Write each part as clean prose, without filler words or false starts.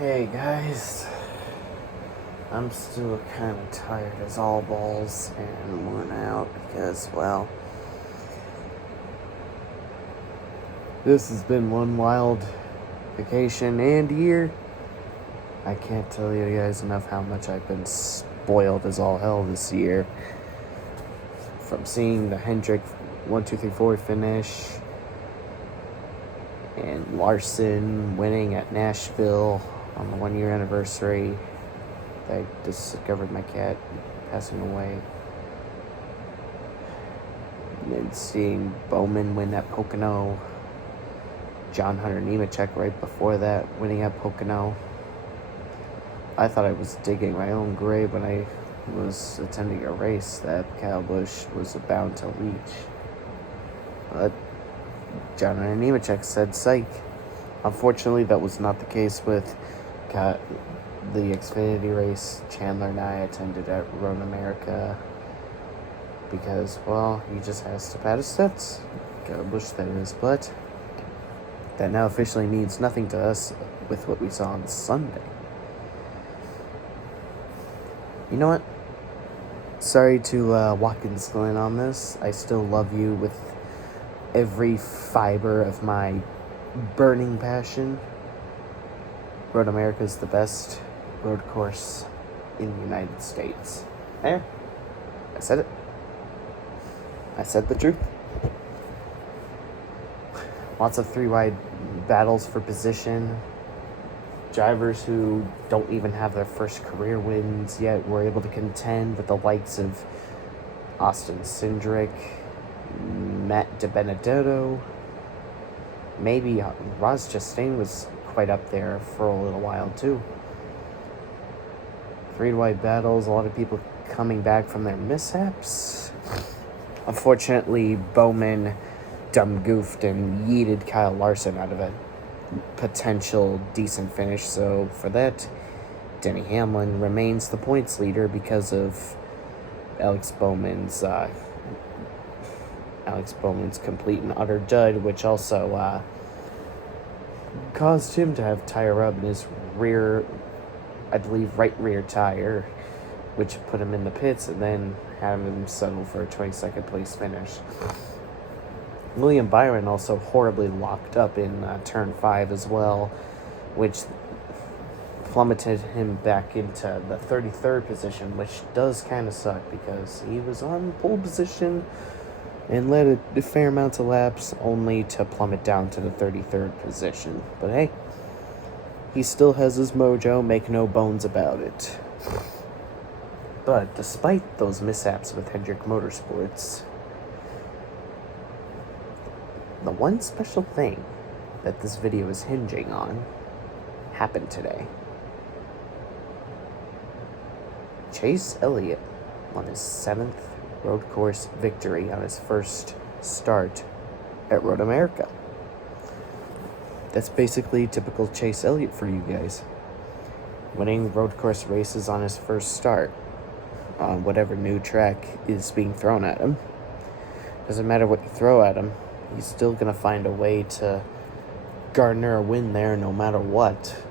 Hey guys, I'm still kind of tired as all balls and worn out because, well, this has been one wild vacation and year. I can't tell you guys enough how much I've been spoiled as all hell this year. From seeing the Hendrick 1, 2, 3, 4 finish and Larson winning at Nashville on the 1 year anniversary. I discovered my cat passing away. And seeing Bowman win at Pocono. John Hunter Nemechek right before that winning at Pocono. I thought I was digging my own grave when I was attending a race that Kyle Busch was bound to leach. But John Hunter Nemechek said psych. Unfortunately, that was not the case with the Xfinity race Chandler and I attended at Road America because, well, he just has to pad his stats. Kyle Busch, that is, but that now officially means nothing to us with what we saw on Sunday. You know what? Sorry to Watkins Glen on this. I still love you with every fiber of my burning passion. Road America is the best road course in the United States. There. I said it. I said the truth. Lots of three-wide battles for position. Drivers who don't even have their first career wins yet were able to contend with the likes of Austin Cindric, Matt DiBenedetto. Maybe Ross Chastain was quite up there for a little while too. Three-wide battles, a lot of people coming back from their mishaps. Unfortunately, Bowman dumb goofed and yeeted Kyle Larson out of a potential decent finish. So for that, Denny Hamlin remains the points leader because of Alex Bowman's complete and utter dud, which also caused him to have tire rub in his rear, I believe, right rear tire, which put him in the pits and then had him settle for a 22nd place finish. William Byron also horribly locked up in turn 5 as well, which plummeted him back into the 33rd position, which does kind of suck because he was on pole position and led a fair amount of laps only to plummet down to the 33rd position. But hey, he still has his mojo, make no bones about it. But despite those mishaps with Hendrick Motorsports, the one special thing that this video is hinging on happened today. Chase Elliott won his 7th road course victory on his first start at Road America. That's basically typical Chase Elliott for you guys. Winning road course races on his first start on whatever new track is being thrown at him. Doesn't matter what you throw at him, he's still going to find a way to garner a win there no matter what.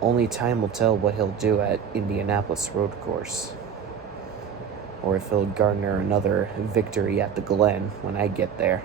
Only time will tell what he'll do at Indianapolis road course. Or if he'll garner another victory at the Glen when I get there.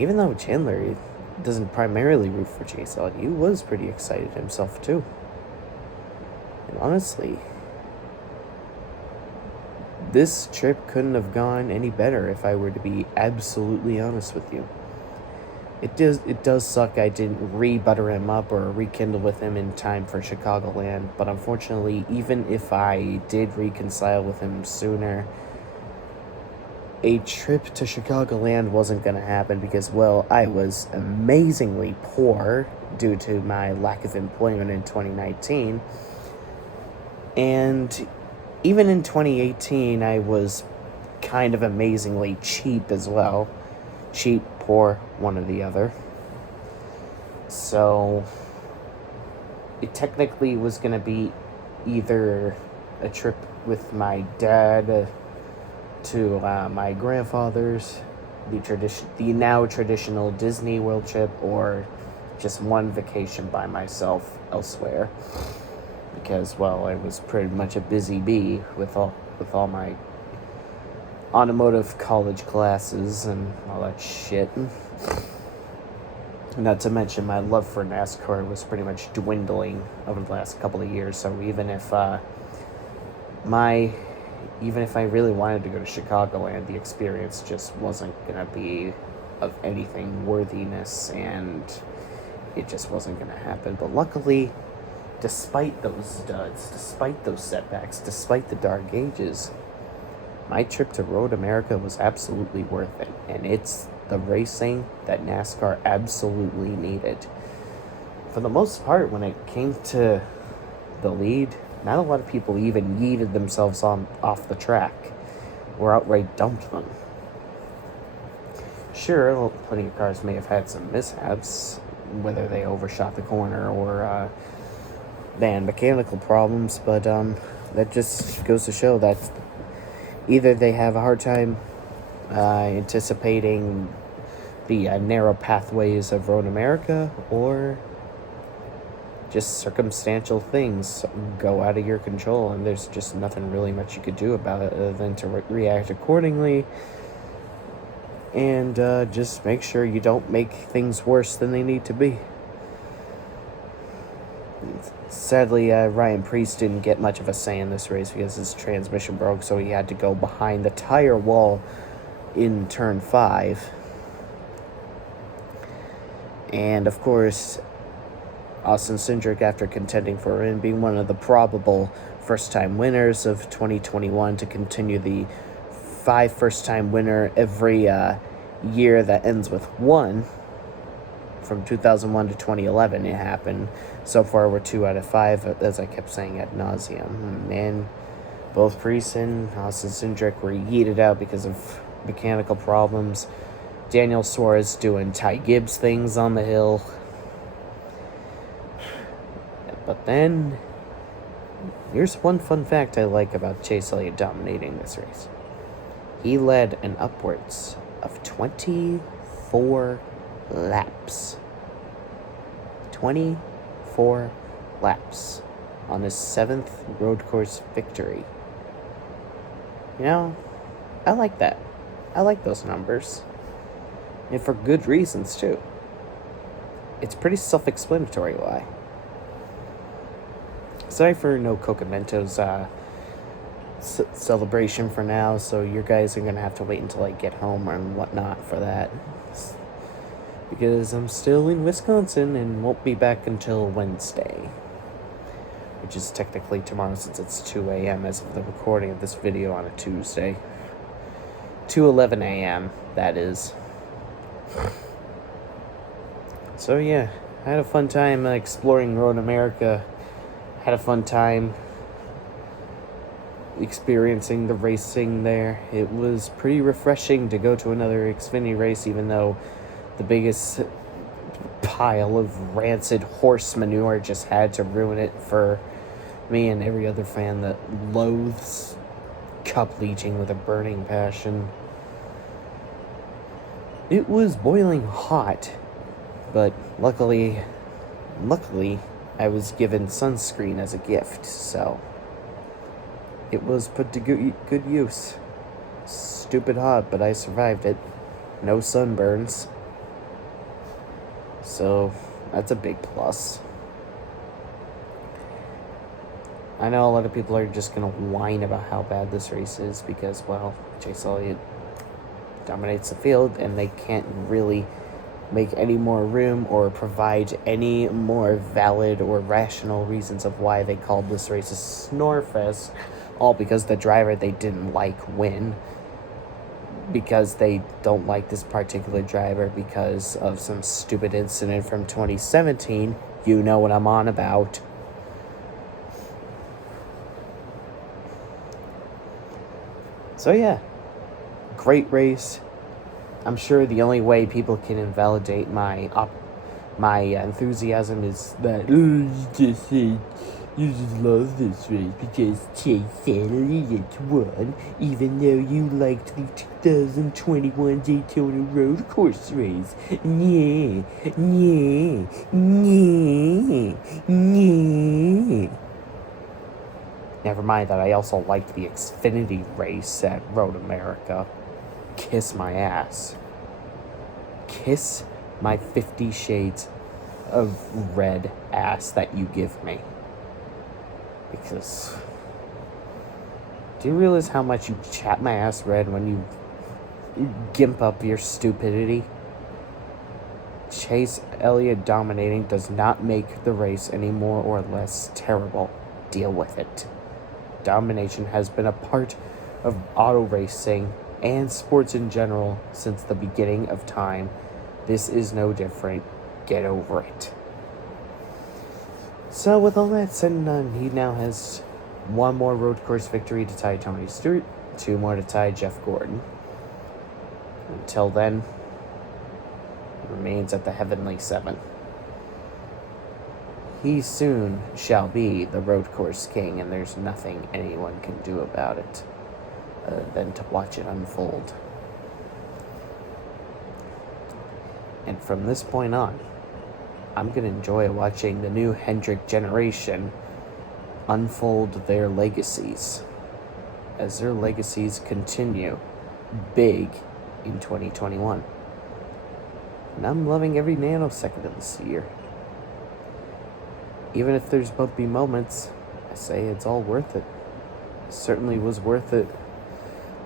Even though Chandler doesn't primarily root for Chase Elliott, he was pretty excited himself too. And honestly, this trip couldn't have gone any better if I were to be absolutely honest with you. It does suck I didn't re-butter him up or rekindle with him in time for Chicagoland, but unfortunately, even if I did reconcile with him sooner, a trip to Chicagoland wasn't going to happen because, well, I was amazingly poor due to my lack of employment in 2019, and even in 2018, I was kind of amazingly cheap as well. Cheap, poor, one or the other. So it technically was going to be either a trip with my dad to my grandfather's, the now traditional Disney World trip, or just one vacation by myself elsewhere. Because, well, I was pretty much a busy bee with all my automotive college classes and all that shit. Not to mention my love for NASCAR was pretty much dwindling over the last couple of years. So even if I really wanted to go to Chicagoland, the experience just wasn't gonna be of anything worthiness, and it just wasn't gonna happen. But luckily, despite those duds, despite those setbacks, despite the dark ages, my trip to Road America was absolutely worth it, and it's the racing that NASCAR absolutely needed. For the most part, when it came to the lead, not a lot of people even yeeted themselves off the track or outright dumped them. Sure, plenty of cars may have had some mishaps, whether they overshot the corner or they had mechanical problems, but that just goes to show that either they have a hard time anticipating the narrow pathways of Road America, or just circumstantial things go out of your control, and there's just nothing really much you could do about it other than to react accordingly, and just make sure you don't make things worse than they need to be. Sadly, Ryan Preece didn't get much of a say in this race because his transmission broke, so he had to go behind the tire wall in turn 5. And of course, Austin Cindric, after contending for a win, being one of the probable first-time winners of 2021 to continue the 5 first-time winner every year that ends with 1. From 2001 to 2011, it happened. So far, we're 2 out of 5, as I kept saying ad nauseum. And both Preece and Austin Cindric were yeeted out because of mechanical problems. Daniel Suarez doing Ty Gibbs things on the hill. But then, here's one fun fact I like about Chase Elliott dominating this race. He led an upwards of 24 laps. 24 laps on his 7th road course victory. You know, I like that. I like those numbers. And for good reasons, too. It's pretty self-explanatory why. Sorry for no Cocomento's celebration for now, so you guys are going to have to wait until I get home and whatnot for that. Because I'm still in Wisconsin and won't be back until Wednesday. Which is technically tomorrow, since it's 2 a.m. as of the recording of this video on a Tuesday. 2:11 a.m., that is. So yeah, I had a fun time exploring Road America. Had a fun time experiencing the racing there. It was pretty refreshing to go to another Xfinity race, even though the biggest pile of rancid horse manure just had to ruin it for me and every other fan that loathes cup leaching with a burning passion. It was boiling hot, but luckily I was given sunscreen as a gift, so it was put to good use. Stupid hot, but I survived it. No sunburns. So, that's a big plus. I know a lot of people are just going to whine about how bad this race is because, well, Chase Elliott dominates the field and they can't really make any more room or provide any more valid or rational reasons of why they called this race a snorefest, all because the driver they didn't like win. Because they don't like this particular driver because of some stupid incident from 2017. You know what I'm on about. So yeah, great race. I'm sure the only way people can invalidate my enthusiasm is that you just love this race because Chase Elliott won, even though you liked the 2021 Daytona Road Course race. Yeah. Never mind that I also liked the Xfinity race at Road America. Kiss my ass. Kiss my 50 shades of red ass that you give me. Because do you realize how much you chat my ass red when you gimp up your stupidity? Chase Elliott dominating does not make the race any more or less terrible. Deal with it. Domination has been a part of auto racing and sports in general since the beginning of time. This is no different. Get over it. So with all that said and done, he now has one more road course victory to tie Tony Stewart, 2 more to tie Jeff Gordon. Until then, he remains at the Heavenly 7. He soon shall be the road course king, and there's nothing anyone can do about it other than to watch it unfold. And from this point on, I'm going to enjoy watching the new Hendrick generation unfold their legacies as their legacies continue big in 2021. And I'm loving every nanosecond of this year. Even if there's bumpy moments, I say it's all worth it. It certainly was worth it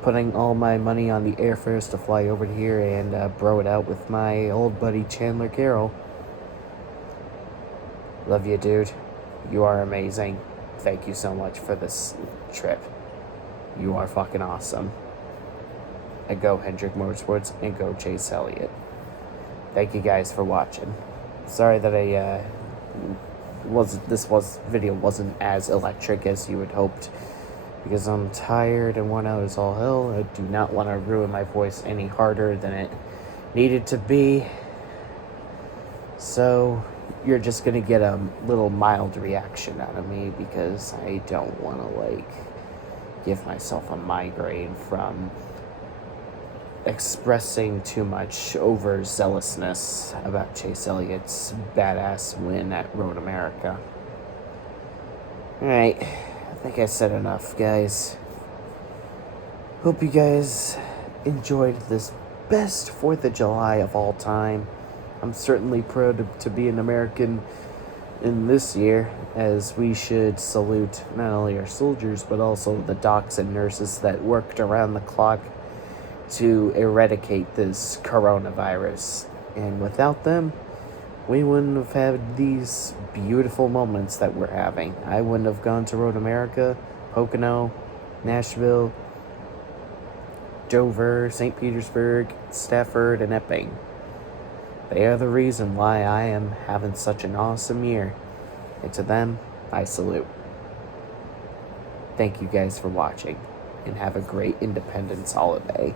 putting all my money on the airfares to fly over here and bro it out with my old buddy Chandler Carroll. Love you, dude. You are amazing. Thank you so much for this trip. You are fucking awesome. And go Hendrick Motorsports and go Chase Elliott. Thank you guys for watching. Sorry that this video wasn't as electric as you had hoped, because I'm tired and worn out as all hell. I do not want to ruin my voice any harder than it needed to be. So you're just gonna get a little mild reaction out of me, because I don't want to give myself a migraine from expressing too much overzealousness about Chase Elliott's badass win at Road America. Alright, I think I said enough, guys. Hope you guys enjoyed this best 4th of July of all time. I'm certainly proud to be an American in this year, as we should salute not only our soldiers, but also the docs and nurses that worked around the clock to eradicate this coronavirus. And without them, we wouldn't have had these beautiful moments that we're having. I wouldn't have gone to Road America, Pocono, Nashville, Dover, St. Petersburg, Stafford, and Epping. They are the reason why I am having such an awesome year. And to them, I salute. Thank you guys for watching, and have a great Independence holiday.